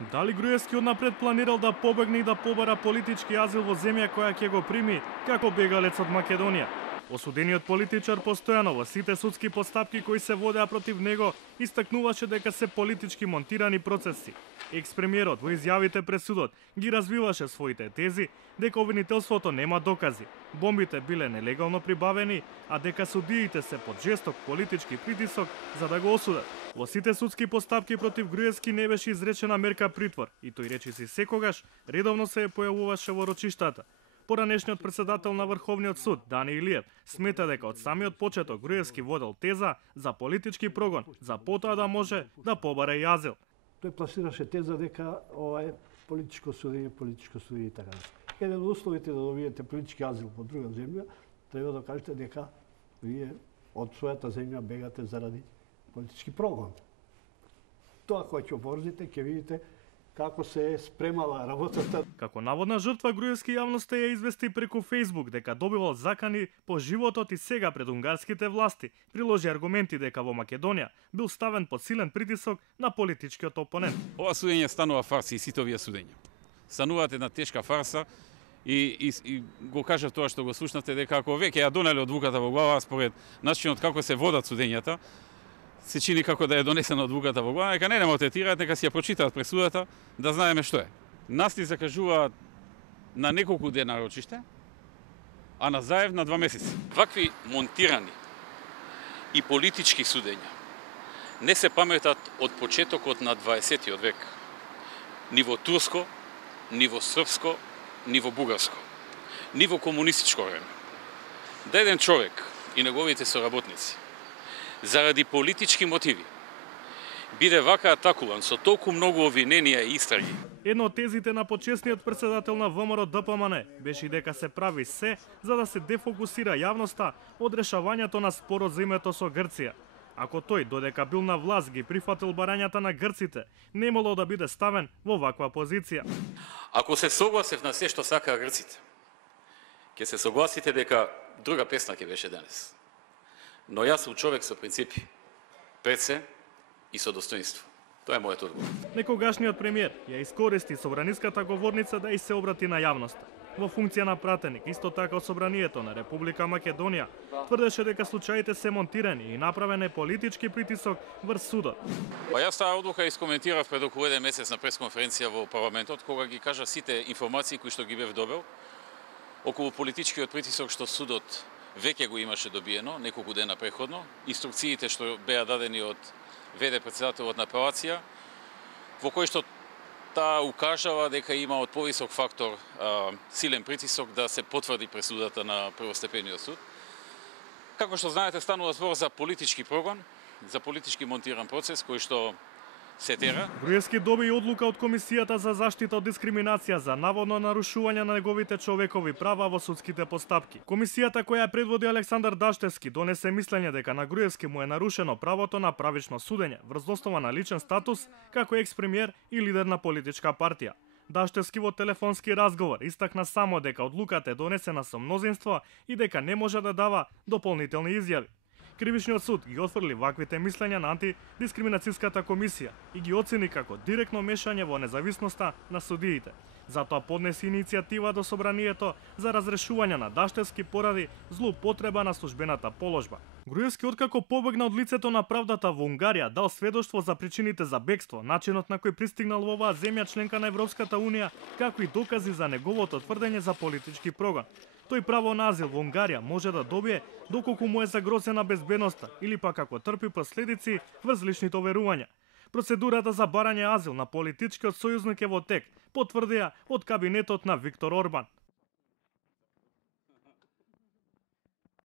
Дали Груевски однапред планирал да побегне и да побара политички азил во земја која ќе го прими како бегалец од Македонија? Осудениот политичар постојано во сите судски постапки кои се водеа против него истакнуваше дека се политички монтирани процеси. Екс-премиерот во изјавите пред судот ги развиваше своите тези дека обвинителството нема докази, бомбите биле нелегално прибавени, а дека судиите се под жесток политички притисок за да го осудат. Во сите судски постапки против Груевски не беше изречена мерка притвор и тој речиси секогаш редовно се ја појавуваше во рочиштата. Поранешниот председател на Врховниот суд, Дани Илиев, смета дека од самиот почеток Груевски водел теза за политички прогон, за потоа да може да побара и азил. Тој пласираше теза дека ова е политичко судење и така. Еден од условите да добиете политички азил во друга земја, треба да кажете дека вие од својата земја бегате заради политички прогон. Тоа кога ќе оборзите, ќе видите како се е спремала работата. Како наводна жртва, Груевски јавноста ја извести преку Facebook дека добивал закани по животот и сега пред унгарските власти приложи аргументи дека во Македонија бил ставен под силен притисок на политичкиот опонент. Ова судење станува фарса и сите овие судења. Стануваат една тешка фарса и го кажав тоа што го слушнавте дека ако веќе ја донеле одлуката во глава според начинот како се водат судењата, се чини како да е донесена одлуката во глава, нека не нема третираат, нека си ја прочитаат пресудата, да знаеме што е. Нас ни закажуваат на неколку дена рочиште, а на Заев на 2 месеци. Вакви монтирани и политички судења не се паметат од почетокот на 20 век. Ни во турско, ни во српско, ни во бугарско, ни во комунистичко време. Да еден човек и неговите соработници заради политички мотиви биде вака атакуван со толку многу обвиненија и истраги. Едно од тезите на почесниот председател на ВМРО ДПМН беше и дека се прави се за да се дефокусира јавноста од решавањето на спорот за името со Грција. Ако тој, додека бил на власт, ги прифатил барањата на грците, немало да биде ставен во ваква позиција. Ако се согласев на се што сакаа грците, ќе се согласите дека друга песна ќе беше денес. Но јас сум човек со принципи, пред се и со достоинство. Тоа е мојот одговор. Некогашниот премиер ја искористи собраниската говорница да и се обрати на јавноста. Во функција на пратеник, исто така од Собранието на Република Македонија, тврдеше дека случаите се монтирани и направен е политички притисок врз судот. Па јас таа одлука искоментирав пред околу еден месец на пресконференција во парламентот, кога ги кажа сите информации кои што ги бев добил околу политичкиот притисок што судот веќе го имаше добиено неколку дена преходно, инструкциите што беа дадени од ВД председателот на апелација, во кој што таа укажава дека има од повисок фактор силен притисок да се потврди пресудата на првостепениот суд. Како што знаете, станува збор за политички прогон, за политички монтиран процес кој што се тера. Груевски доби и одлука од Комисијата за заштита од дискриминација за наводно нарушување на неговите човекови права во судските постапки. Комисијата која ја предводи Александар Даштевски донесе мислење дека на Груевски му е нарушено правото на правично судење врз основа на личен статус како екс-премиер и лидер на политичка партија. Даштевски во телефонски разговор истакна само дека одлуката е донесена со мнозинство и дека не може да дава дополнителни изјави. Кривичниот суд ги отфрли ваквите мислења на антидискриминацијската комисија и ги оцени како директно мешање во независноста на судиите. Затоа поднесе иницијатива до Собранието за разрешување на Даштевски поради злоупотреба на службената положба. Груевски откако побегна од лицето на правдата во Унгарија дал сведоштво за причините за бегство, начинот на кој пристигнал во оваа земја членка на Европската унија, како и докази за неговото тврдење за политички прогон. Тој право на азил во Унгарија може да добие доколку му е загрозена безбедноста или пак ако трпи последици врз личните верувања. Процедурата за барање азил на политичкиот сојузник е во тек, потврдија од кабинетот на Виктор Орбан.